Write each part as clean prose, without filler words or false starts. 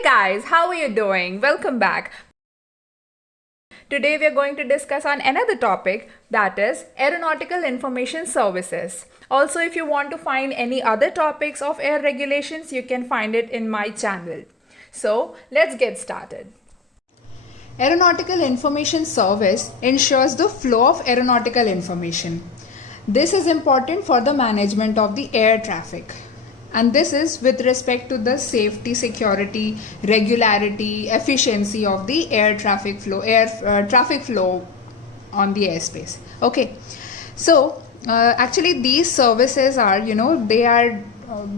Hey guys, how are you doing? Welcome back. Today we are going to discuss on another topic, that is Aeronautical Information Services. Also, if you want to find any other topics of air regulations, you can find it in my channel. So let's get started. Aeronautical Information Service ensures the flow of aeronautical information. This is important for the management of the air traffic. And this is with respect to the safety, security, regularity, efficiency of the air traffic flow, traffic flow on the airspace. Okay, so actually these services are, they are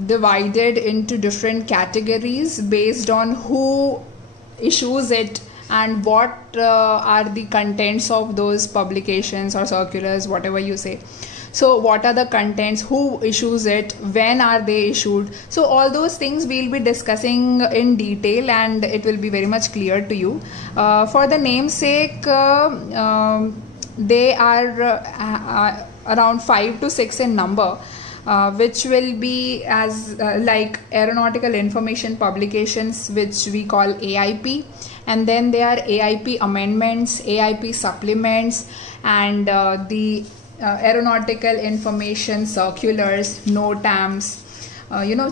divided into different categories based on who issues it and what are the contents of those publications or circulars, whatever you say. So what are the contents, who issues it, when are they issued? So all those things we'll be discussing in detail and it will be very much clear to you. For the namesake, they are around 5 to 6 in number. Which will be as like aeronautical information publications, which we call AIP, and then there are AIP amendments, AIP supplements, and the aeronautical information circulars, NOTAMs,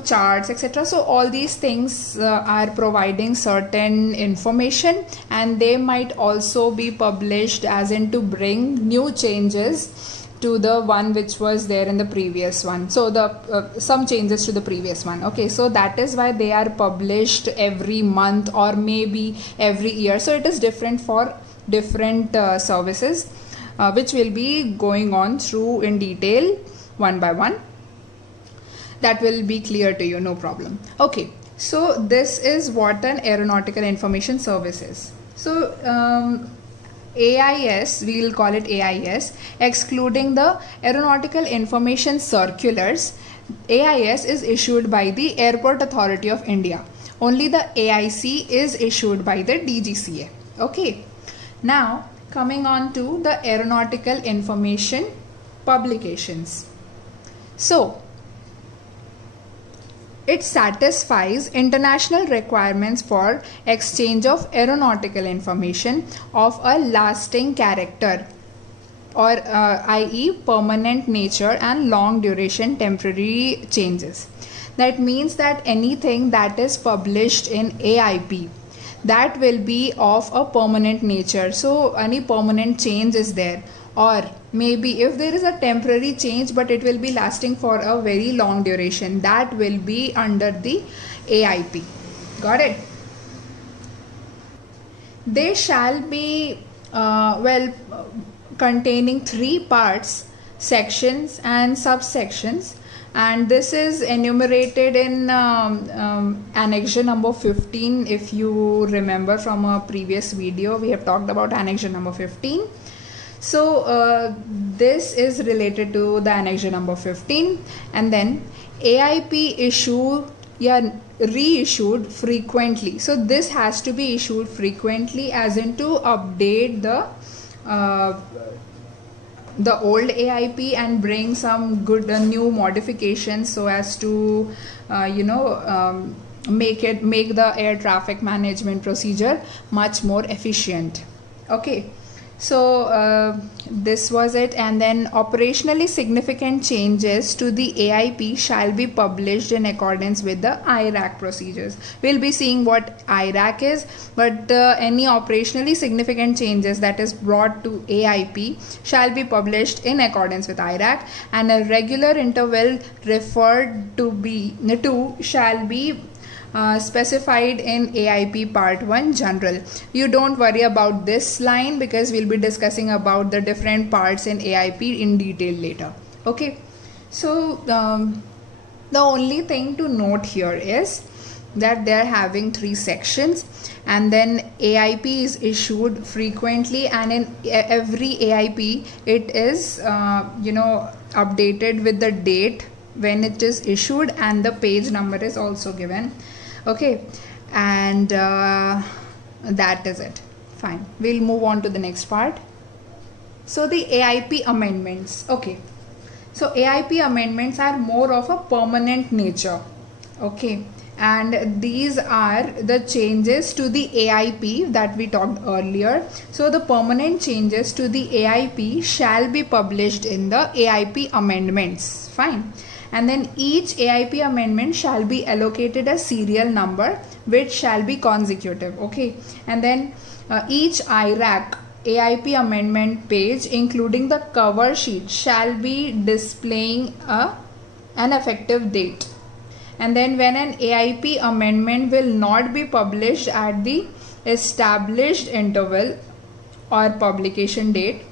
charts, etc. So all these things are providing certain information, and they might also be published as in to bring new changes to the one which was there in the previous one. So the some changes to the previous one. Okay, so that is why they are published every month or maybe every year. So it is different for different services, which will be going on through in detail one by one. That will be clear to you, no problem. Okay, so this is what an aeronautical information service is. So AIS, we will call it AIS, excluding the Aeronautical Information Circulars. AIS is issued by the Airport Authority of India. Only the AIC is issued by the Dgca. Okay. Now, coming on to the Aeronautical Information Publications. So, it satisfies international requirements for exchange of aeronautical information of a lasting character, or i.e. permanent nature and long duration temporary changes. That means that anything that is published in AIP, that will be of a permanent nature. So any permanent change is there, or maybe if there is a temporary change but it will be lasting for a very long duration, that will be under the AIP. Got it? They shall be containing 3 parts, sections and subsections, and this is enumerated in annexure number 15. If you remember from a previous video, we have talked about annexure number 15. So this is related to the annexure number 15. And then AIP reissued frequently. So this has to be issued frequently, as in to update the old AIP and bring some good new modifications so as to make the air traffic management procedure much more efficient. Okay, so this was it. And then operationally significant changes to the AIP shall be published in accordance with the IRAC procedures. We'll be seeing what IRAC is, but any operationally significant changes that is brought to AIP shall be published in accordance with IRAC, and a regular interval referred to shall be specified in AIP Part 1 General. You don't worry about this line because we'll be discussing about the different parts in AIP in detail later. Okay, so the only thing to note here is that they're having 3 sections, and then AIP is issued frequently, and in every AIP it is updated with the date when it is issued, and the page number is also given. Okay, and that is it. Fine, we'll move on to the next part. So the AIP amendments. Okay, so AIP amendments are more of a permanent nature. Okay, and these are the changes to the AIP that we talked earlier. So the permanent changes to the AIP shall be published in the AIP amendments. Fine. And then each AIP amendment shall be allocated a serial number which shall be consecutive. Okay. And then each IRAC AIP amendment page, including the cover sheet, shall be displaying an effective date. And then when an AIP amendment will not be published at the established interval or publication date,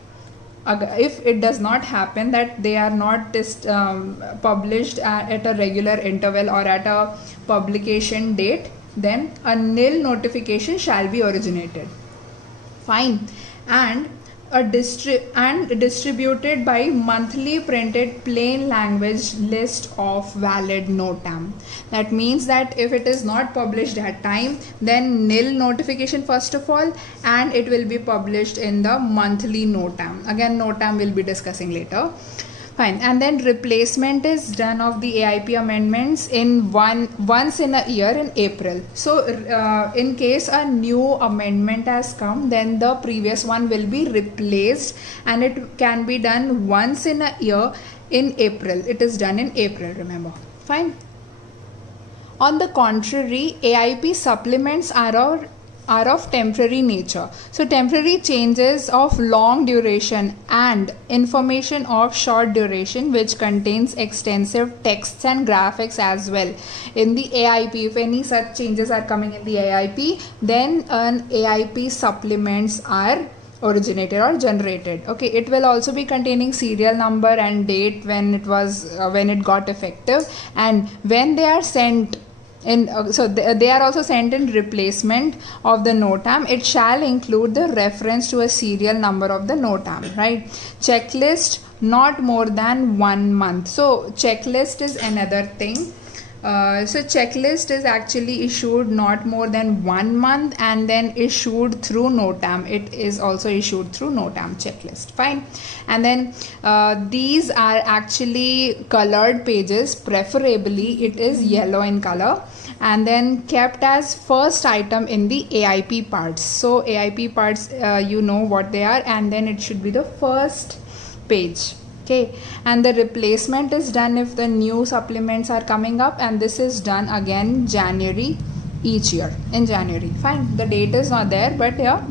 if it does not happen that they are not published at a regular interval or at a publication date, then a nil notification shall be originated. Fine. And distributed by monthly printed plain language list of valid NOTAM. That means that if it is not published at time, then nil notification first of all, and it will be published in the monthly NOTAM. Again, NOTAM we'll be discussing later. Fine. And then replacement is done of the AIP amendments in once in a year in April. So in case a new amendment has come, then the previous one will be replaced, and it can be done once in a year in April. It is done in April, remember. Fine. On the contrary, AIP supplements are of temporary nature. So temporary changes of long duration and information of short duration which contains extensive texts and graphics as well. In the AIP, if any such changes are coming in the AIP, then an AIP supplements are originated or generated. Okay, it will also be containing serial number and date when it got effective, and when they are sent in, so they are also sent in replacement of the NOTAM. It shall include the reference to a serial number of the NOTAM, right? Checklist not more than 1 month. So checklist is another thing. So checklist is actually issued not more than 1 month and then issued through NOTAM. It is also issued through NOTAM checklist. Fine. And then these are actually colored pages. Preferably it is yellow in color, and then kept as first item in the AIP parts. So AIP parts, you know what they are, and then it should be the first page. Okay, and the replacement is done if the new supplements are coming up, and this is done again January each year, in January. Fine, the date is not there, but yeah,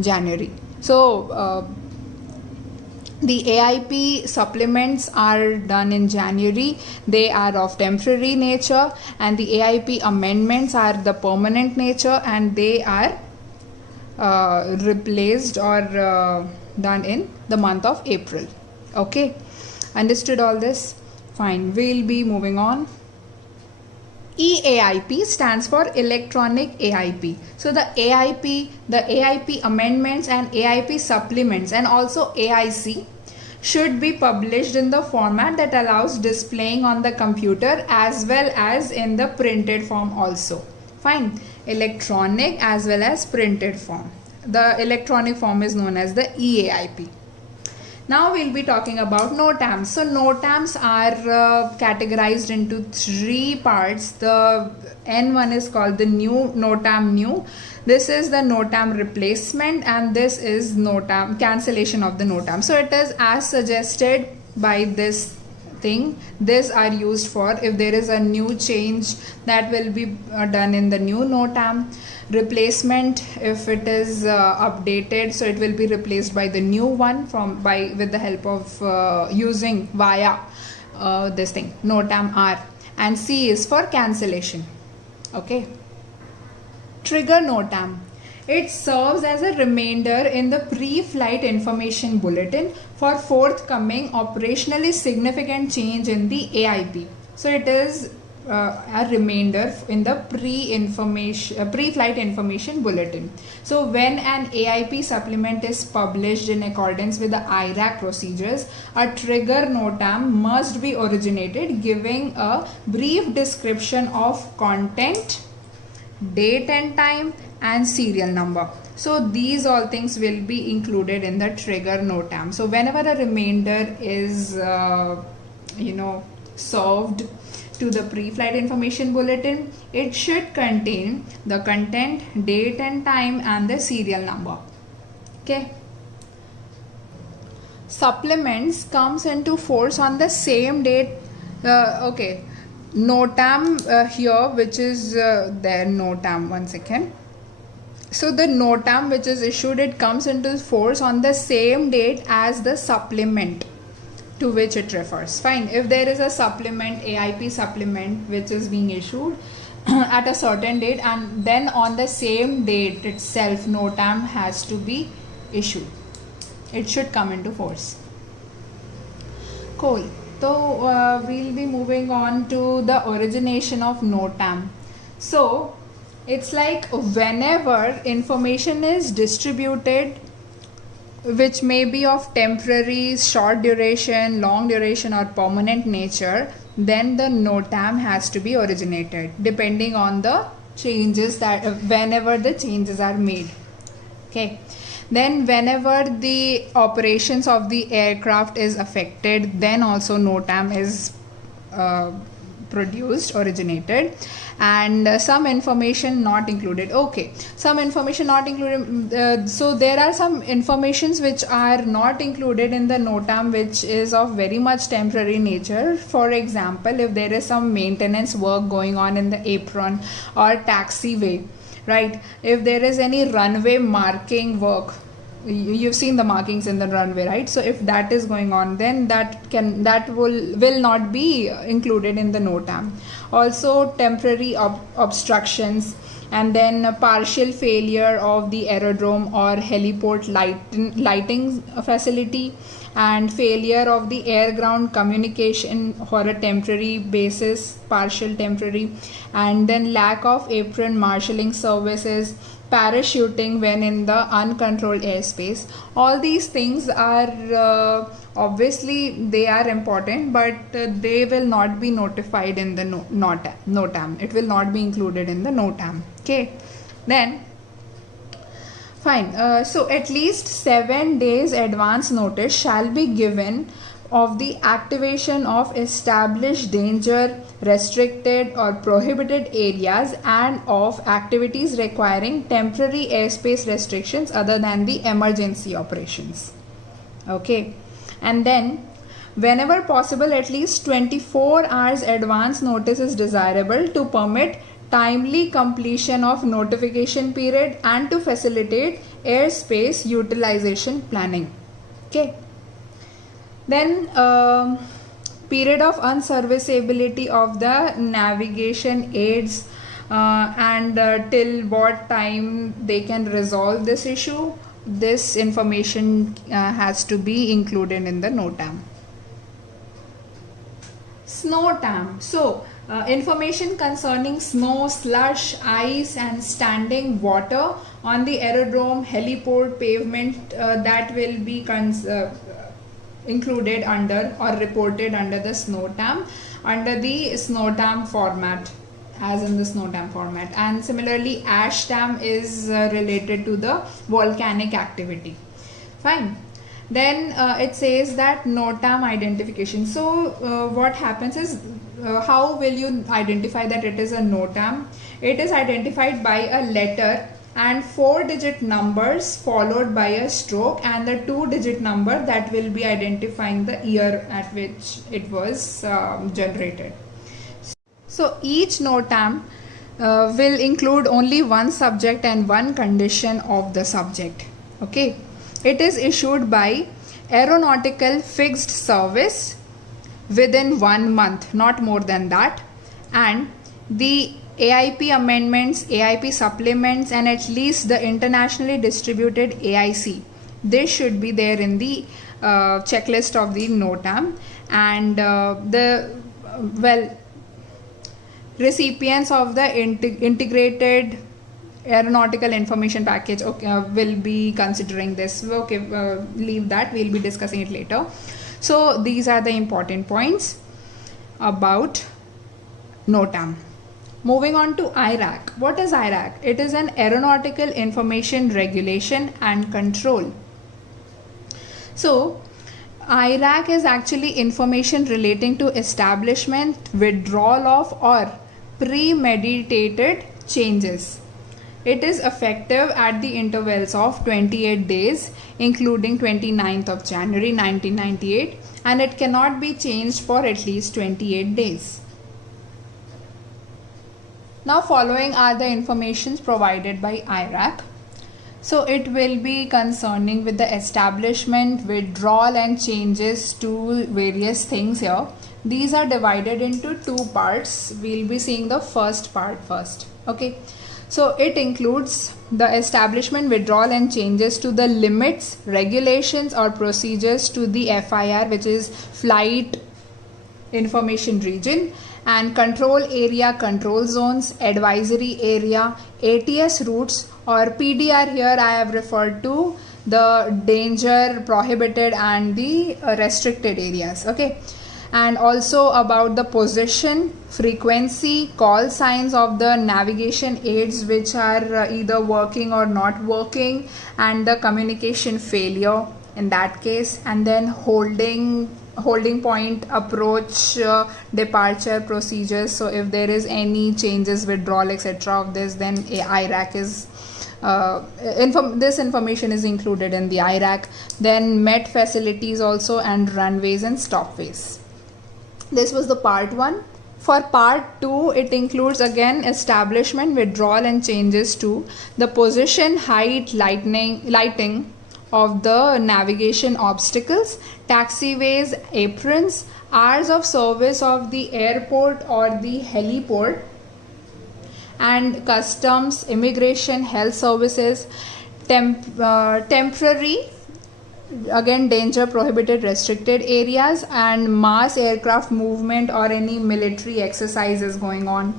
January. So the AIP supplements are done in January. They are of temporary nature, and the AIP amendments are the permanent nature, and they are replaced or done in the month of April. Okay, understood all this? Fine, we'll be moving on. EAIP stands for Electronic AIP. So the AIP amendments and AIP supplements and also AIC should be published in the format that allows displaying on the computer as well as in the printed form also. Fine, electronic as well as printed form. The electronic form is known as the EAIP. Now we'll be talking about NOTAMs. So NOTAMs are categorized into 3 parts. The N1 is called the new NOTAM new. This is the NOTAM replacement, and this is NOTAM cancellation of the NOTAM. So it is as suggested by this thing. These are used for if there is a new change that will be done in the new NOTAM. Replacement if it is updated, so it will be replaced by the new one with the help of using via this thing NOTAM R, and C is for cancellation. Okay. Trigger NOTAM. It serves as a reminder in the pre-flight information bulletin for forthcoming operationally significant change in the AIP. So it is a reminder in the pre-flight information bulletin. So when an AIP supplement is published in accordance with the IRAC procedures, a trigger NOTAM must be originated giving a brief description of content, date and time, and serial number. So these all things will be included in the trigger NOTAM. So whenever a reminder is served to the pre-flight information bulletin. It should contain the content, date and time, and the serial number. Okay. Supplements comes into force on the same date. Okay. NOTAM here, which is there, NOTAM, one second. So the NOTAM which is issued, it comes into force on the same date as the supplement to which it refers. Fine. If there is a supplement, AIP supplement, which is being issued at a certain date, and then on the same date itself NOTAM has to be issued, it should come into force. Cool. So we'll be moving on to the origination of NOTAM. So it's like whenever information is distributed which may be of temporary, short duration, long duration, or permanent nature, then the NOTAM has to be originated depending on the changes that whenever the changes are made. Okay. Then whenever the operations of the aircraft is affected, then also NOTAM is produced, originated. And some information not included. Okay, some information not included. So there are some informations which are not included in the NOTAM which is of very much temporary nature. For example, if there is some maintenance work going on in the apron or taxiway, right? If there is any runway marking work, you've seen the markings in the runway, right? So if that is going on, then that will not be included in the NOTAM. Also temporary obstructions, and then partial failure of the aerodrome or heliport lighting facility, and failure of the air-ground communication for a temporary basis, partial temporary, and then lack of apron marshalling services, parachuting when in the uncontrolled airspace. All these things are obviously they are important, but they will not be notified in the NOTAM. It will not be included in the NOTAM. Okay, then fine. So at least 7 days advance notice shall be given of the activation of established danger, restricted or prohibited areas, and of activities requiring temporary airspace restrictions other than the emergency operations. Okay, and then whenever possible, at least 24 hours advance notice is desirable to permit timely completion of notification period and to facilitate airspace utilization planning. Okay. Then period of unserviceability of the navigation aids, and till what time they can resolve this issue, this information has to be included in the NOTAM. SNOTAM. So information concerning snow, slush, ice, and standing water on the aerodrome, heliport, pavement, that will be included under or reported under the SNOTAM, under the SNOTAM format, as in the SNOTAM format. And similarly, ASHTAM is related to the volcanic activity. Fine. Then it says that NOTAM identification. So what happens is, how will you identify that it is a NOTAM? It is identified by a letter and 4-digit numbers followed by a stroke, and the 2-digit number that will be identifying the year at which it was generated. So each NOTAM will include only one subject and one condition of the subject. Okay, it is issued by Aeronautical Fixed Service within 1 month, not more than that, and the AIP amendments, AIP supplements, and at least the internationally distributed AIC, they should be there in the checklist of the NOTAM. And recipients of the integrated aeronautical information package, okay, will be considering this. Okay, leave that, we'll be discussing it later. So these are the important points about NOTAM. Moving on to IRAC. What is IRAC? It is an Aeronautical Information Regulation and Control. So IRAC is actually information relating to establishment, withdrawal of, or premeditated changes. It is effective at the intervals of 28 days, including 29th of January 1998, and it cannot be changed for at least 28 days. Now following are the informations provided by IRAC. So it will be concerning with the establishment, withdrawal and changes to various things here. These are divided into two parts. We'll be seeing the first part first. Okay. So it includes the establishment, withdrawal and changes to the limits, regulations or procedures to the FIR, which is Flight Information Region, and control area, control zones, advisory area, ATS routes, or PDR. Here I have referred to the danger, prohibited and the restricted areas. Okay. And also about the position, frequency, call signs of the navigation aids which are either working or not working, and the communication failure in that case, and then holding point, approach, departure procedures. So if there is any changes, withdrawal, etc. of this, then IRAC is this information is included in the IRAC. Then Met facilities also, and runways and stopways. This was the part 1. For part 2, it includes again establishment, withdrawal and changes to the position, height, lighting of the navigation obstacles, taxiways, aprons, hours of service of the airport or the heliport, and customs, immigration, health services, temporary, again danger, prohibited, restricted areas, and mass aircraft movement or any military exercises going on,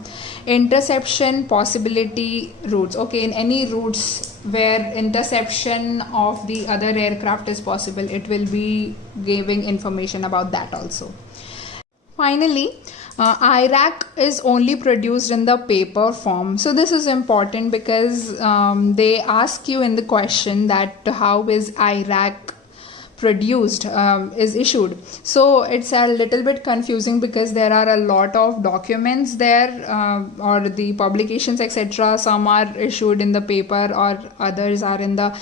interception possibility routes. Okay, in any routes where interception of the other aircraft is possible, it will be giving information about that also. Finally, IRAC is only produced in the paper form. So this is important because they ask you in the question that how is IRAC produced, is issued. So it's a little bit confusing because there are a lot of documents there, or the publications, etc. Some are issued in the paper or others are in the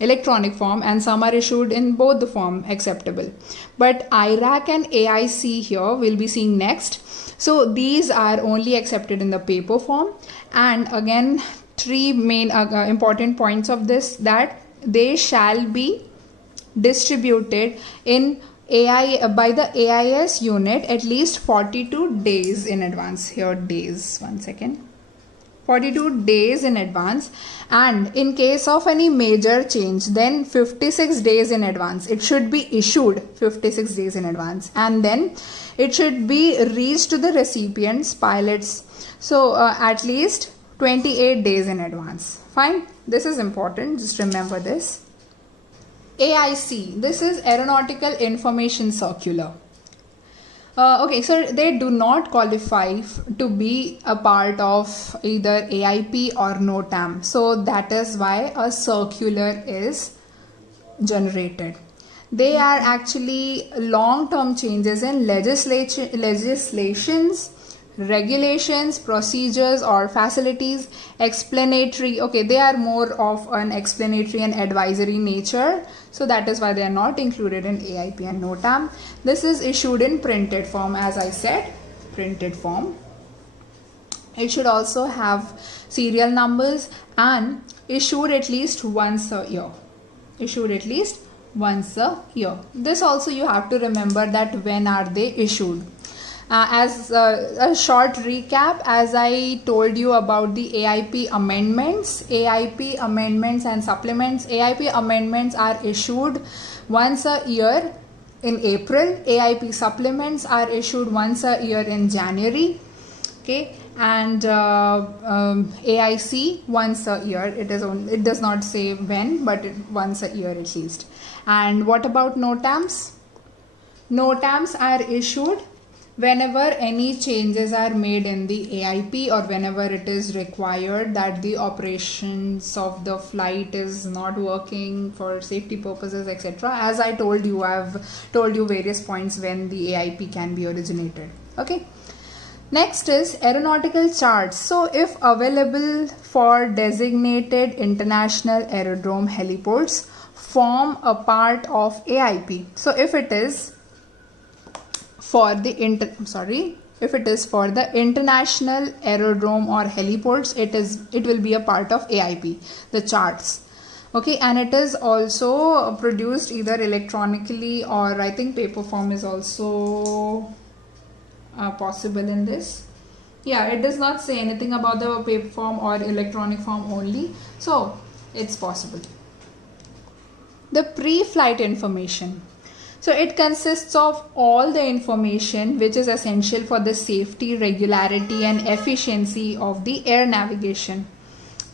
electronic form, and some are issued in both the form acceptable. But IRAC and AIC here we'll be seeing next. So these are only accepted in the paper form, and again 3 main important points of this, that they shall be distributed in by the AIS unit at least 42 days in advance. Here days, 1 second, 42 days in advance, and in case of any major change then 56 days in advance. It should be issued 56 days in advance, and then it should be reached to the recipients, pilots, so at least 28 days in advance. Fine, this is important, just remember this. AIC, this is Aeronautical Information Circular. Okay, so they do not qualify to be a part of either AIP or NOTAM. So that is why a circular is generated. They are actually long-term changes in legislations, regulations, procedures or facilities, explanatory. Okay, they are more of an explanatory and advisory nature, so that is why they are not included in AIP and NOTAM. This is issued in printed form, as I said, printed form. It should also have serial numbers and issued at least once a year. Issued at least once a year. This also you have to remember that when are they issued. As a short recap, as I told you about the AIP amendments and supplements. AIP amendments are issued once a year in April. AIP supplements are issued once a year in January. Okay, and AIC once a year. It does not say when, but once a year at least. And what about NOTAMs? NOTAMs are issued whenever any changes are made in the AIP or whenever it is required that the operations of the flight is not working for safety purposes, etc. As I told you, I've told you various points when the AIP can be originated. Okay. Next is aeronautical charts. So if available for designated international aerodrome heliports form a part of AIP. So if it is for the international aerodrome or heliports, it will be a part of AIP, the charts. Okay, and it is also produced either electronically or I think paper form is also possible in this. Yeah, it does not say anything about the paper form or electronic form only, so it's possible. The pre-flight information. So it consists of all the information which is essential for the safety, regularity and efficiency of the air navigation.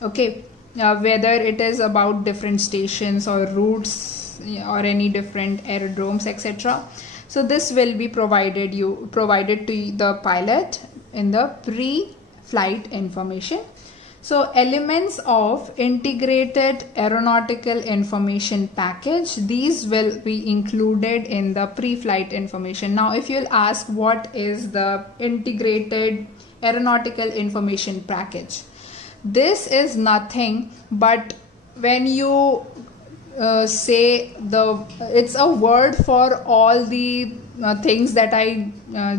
Okay, whether it is about different stations or routes or any different aerodromes, etc. So this will be provided to the pilot in the pre-flight information. So elements of integrated aeronautical information package, these will be included in the pre-flight information. Now if you'll ask what is the integrated aeronautical information package, this is nothing but when you say it's a word for all the things that I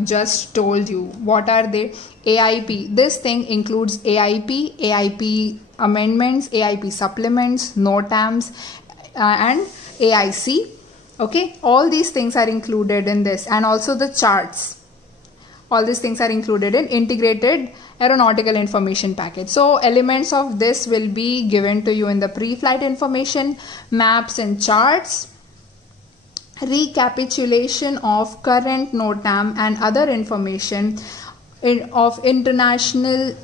just told you. What are they? AIP. This thing includes AIP, AIP amendments, AIP supplements, NOTAMs and AIC. Okay, all these things are included in this, and also the charts. All these things are included in integrated aeronautical information package. So elements of this will be given to you in the pre-flight information, maps and charts, recapitulation of current NOTAM and other information of international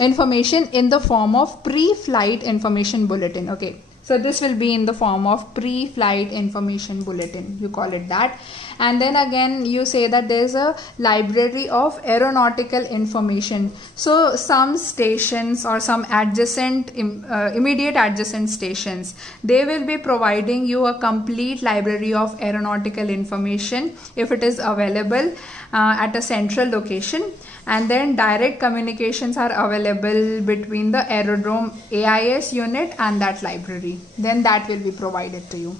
information in the form of pre-flight information bulletin. Okay, so this will be in the form of pre-flight information bulletin, you call it that. And then again you say that there is a library of aeronautical information. So some stations or some adjacent immediate adjacent stations, they will be providing you a complete library of aeronautical information if it is available at a central location. And then direct communications are available between the aerodrome AIS unit and that library. Then that will be provided to you.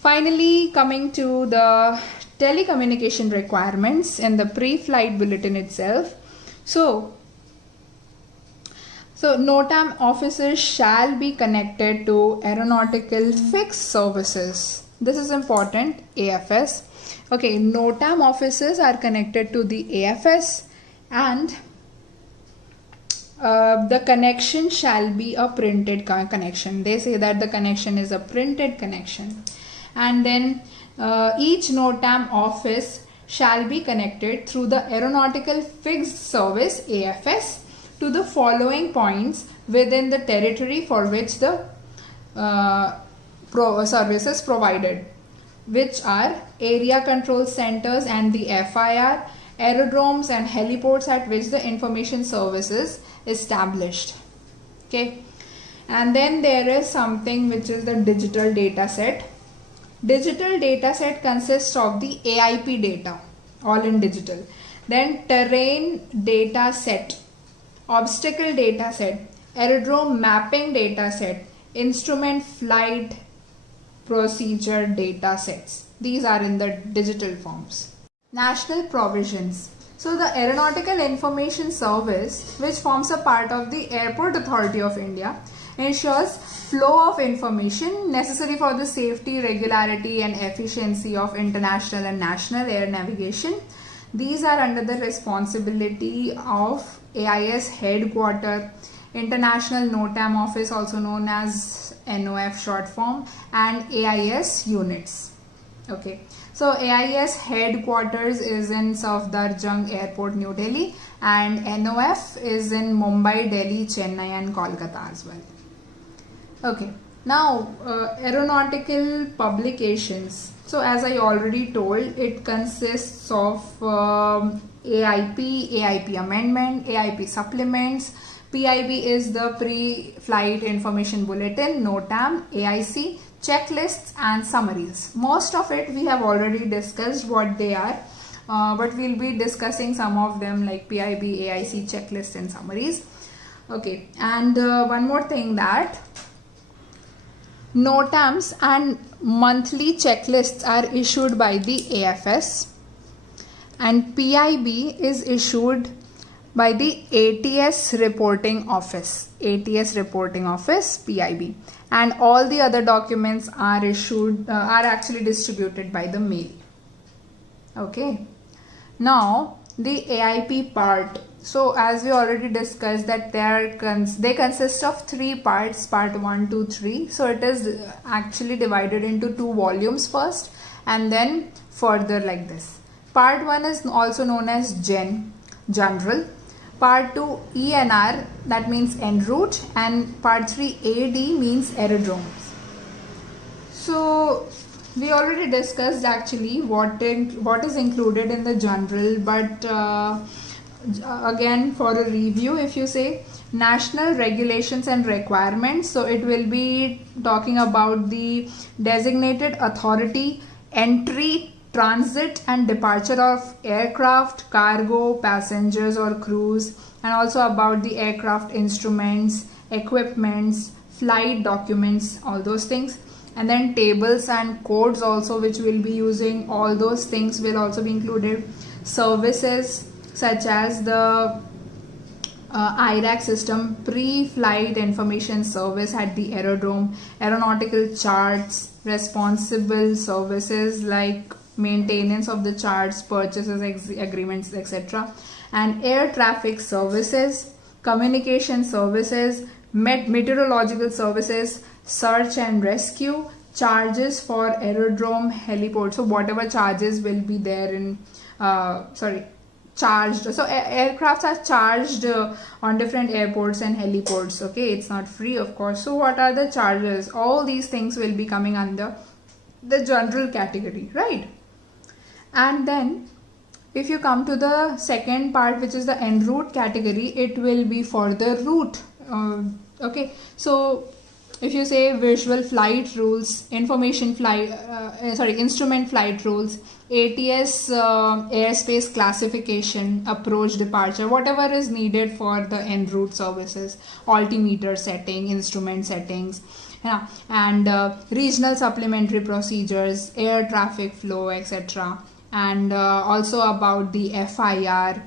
Finally, coming to the telecommunication requirements in the pre-flight bulletin itself. So NOTAM officers shall be connected to aeronautical fixed services. This is important, AFS. Okay, NOTAM officers are connected to the AFS, and the connection shall be a printed connection. They say that the connection is a printed connection. And then each NOTAM office shall be connected through the Aeronautical Fixed Service AFS to the following points within the territory for which the services provided, which are area control centers and the FIR, aerodromes and heliports at which the information service is established. Okay, and then there is something which is the digital data set. Digital data set consists of the AIP data, all in digital. Then terrain data set, obstacle data set, aerodrome mapping data set, instrument flight procedure data sets. These are in the digital forms. National provisions. So the Aeronautical Information Service, which forms a part of the Airport Authority of India, ensures flow of information necessary for the safety, regularity and efficiency of international and national air navigation. These are under the responsibility of AIS Headquarter, International NOTAM Office, also known as NOF short form, and AIS units. Okay, so AIS Headquarters is in Safdarjung Airport, New Delhi, and NOF is in Mumbai, Delhi, Chennai and Kolkata as well. Okay, Now, aeronautical publications. So, as I already told, it consists of AIP amendment, AIP supplements. PIB is the pre-flight information bulletin, NOTAM, AIC, checklists and summaries. Most of it we have already discussed what they are, but we'll be discussing some of them like PIB, AIC, checklists and summaries. Okay, and one more thing, that NOTAMs and monthly checklists are issued by the AFS, and PIB is issued by the ATS reporting office, PIB, and all the other documents are actually distributed by the mail. Okay, now the AIP part. So as we already discussed that they consist of 3 parts, part 1, 2, 3. So it is actually divided into 2 volumes first and then further like this. Part 1 is also known as general. Part 2 ENR, that means en route, and part 3 AD means aerodromes. So we already discussed actually what is included in the general, but again for a review, if you say national regulations and requirements, so it will be talking about the designated authority, entry, transit and departure of aircraft, cargo, passengers or crews, and also about the aircraft instruments, equipments, flight documents, all those things. And then tables and codes also, which we'll be using, all those things will also be included. Services such as the IRAC system, pre-flight information service at the aerodrome, aeronautical charts, responsible services like maintenance of the charts, purchases, agreements, etc., and air traffic services, communication services, meteorological services, search and rescue, charges for aerodrome, heliport. So whatever charges will be there in charged. So aircrafts are charged on different airports and heliports. Okay, it's not free, of course. So what are the charges? All these things will be coming under the general category, right? And then if you come to the second part, which is the en route category, it will be for the route. Okay, so if you say visual flight rules, instrument flight rules, ATS airspace classification, approach, departure, whatever is needed for the en route services, altimeter setting, instrument settings, yeah, and regional supplementary procedures, air traffic flow, etc. And also about the FIR,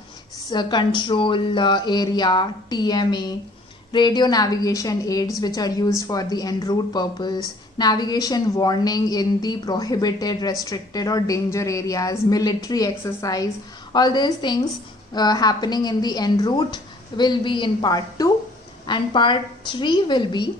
control area, TMA, radio navigation aids which are used for the en route purpose, navigation warning in the prohibited, restricted or danger areas, military exercise, all these things happening in the en route will be in part 2, and part 3 will be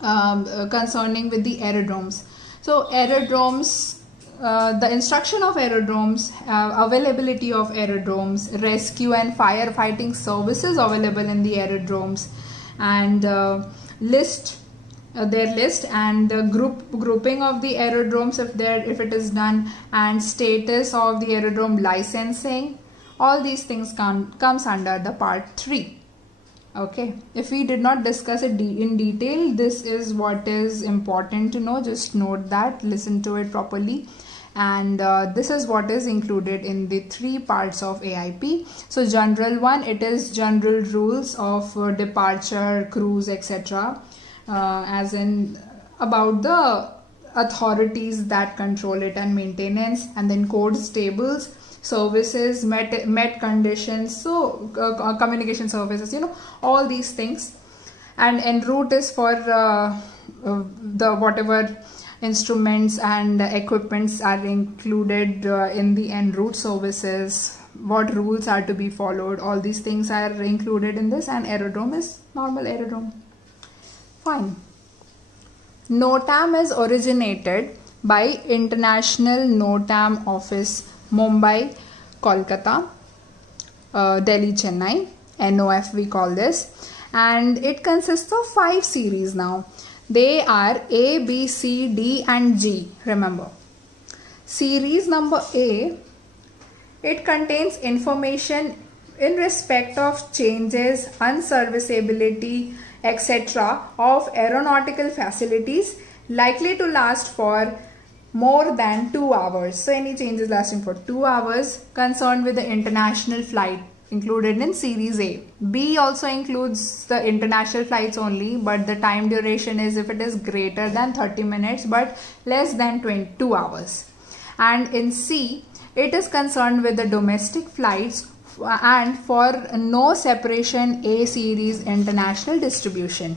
concerning with the aerodromes. So aerodromes, the instruction of aerodromes, availability of aerodromes, rescue and firefighting services available in the aerodromes, and their list and grouping of the aerodromes if it is done, and status of the aerodrome licensing. All these things comes under the part 3. Okay, if we did not discuss it in detail, this is what is important to know. Just note that, listen to it properly. And this is what is included in the 3 parts of AIP. So general one, it is general rules of departure, cruise, etc. As in about the authorities that control it and maintenance, and then codes, tables, services, met conditions, so communication services, all these things. And en route is for the whatever instruments and equipments are included in the en route services, what rules are to be followed, all these things are included in this. And aerodrome is normal aerodrome. Fine. NOTAM is originated by International NOTAM Office, Mumbai, Kolkata, Delhi, Chennai, NOF we call this, and it consists of 5 series now. They are A, B, C, D and G. Remember, series number A, it contains information in respect of changes, unserviceability, etc. of aeronautical facilities likely to last for more than 2 hours. So any changes lasting for 2 hours concerned with the international flight included in series A. B also includes the international flights only, but the time duration is if it is greater than 30 minutes but less than 2 hours. And in C, it is concerned with the domestic flights and for no separation A series international distribution.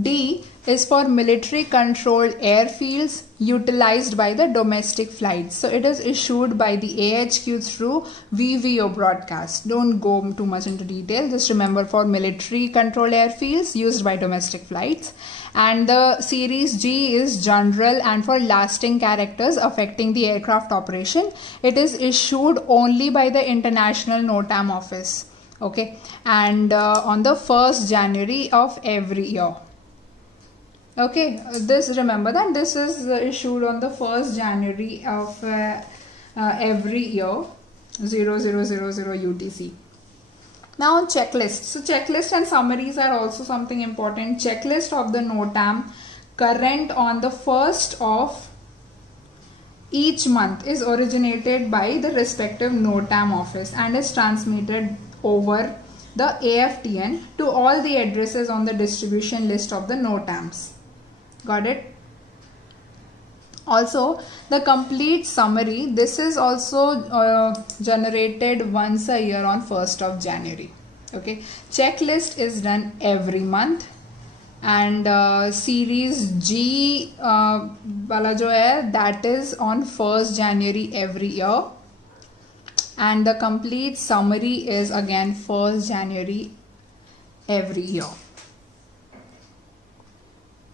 D is for military controlled airfields utilized by the domestic flights. So it is issued by the AHQ through VVO broadcast. Don't go too much into detail. Just remember, for military controlled airfields used by domestic flights. And the series G is general and for lasting characters affecting the aircraft operation. It is issued only by the International NOTAM office. Okay, and on the 1st January of every year. Okay, this, remember that this is issued on the 1st January of every year, 0000 UTC. Now checklist. So checklist and summaries are also something important. Checklist of the NOTAM current on the 1st of each month is originated by the respective NOTAM office and is transmitted over the AFTN to all the addresses on the distribution list of the NOTAMs. Got it? Also, the complete summary, this is also generated once a year on 1st of January. Okay, checklist is done every month, and series G wala jo hai, that is on 1st January every year, and the complete summary is again 1st January every year.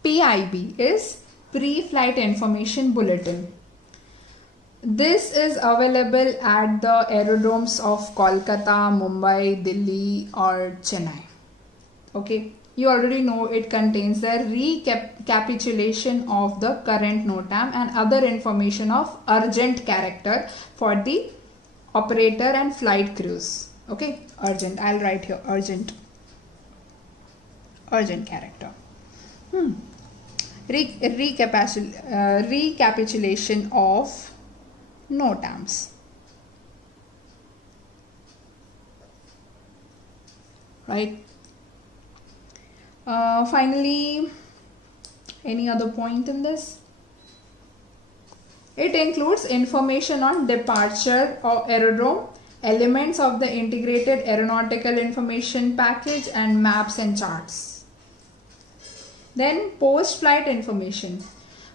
PIB is Pre-Flight Information Bulletin. This is available at the aerodromes of Kolkata, Mumbai, Delhi or Chennai. Okay, you already know it contains the recapitulation of the current NOTAM and other information of urgent character for the operator and flight crews. Okay, urgent, I'll write here urgent character. Recapitulation of NOTAMs. Right. Finally, any other point in this? It includes information on departure or aerodrome, elements of the integrated aeronautical information package, and maps and charts. Then post-flight information.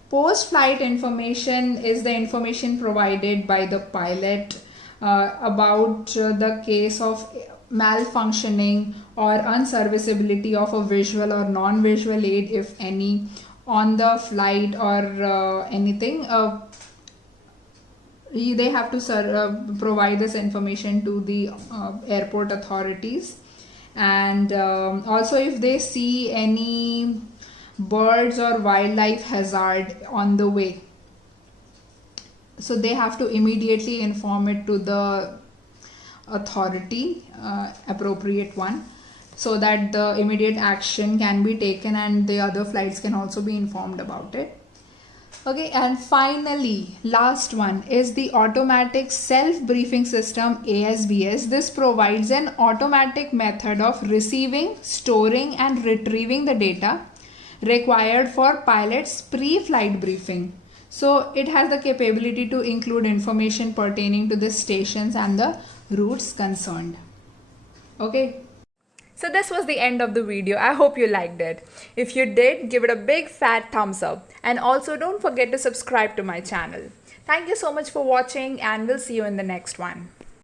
Post-flight information is the information provided by the pilot about the case of malfunctioning or unserviceability of a visual or non-visual aid, if any, on the flight or anything. They have to provide this information to the airport authorities, and also if they see any birds or wildlife hazard on the way, so they have to immediately inform it to the authority, appropriate one, so that the immediate action can be taken and the other flights can also be informed about it. Okay, and finally, last one is the automatic self-briefing system, ASBS. This provides an automatic method of receiving, storing and retrieving the data required for pilots pre-flight briefing. So it has the capability to include information pertaining to the stations and the routes concerned. Okay. So this was the end of the video. I hope you liked it. If you did, give it a big fat thumbs up, and also don't forget to subscribe to my channel. Thank you so much for watching, and we'll see you in the next one.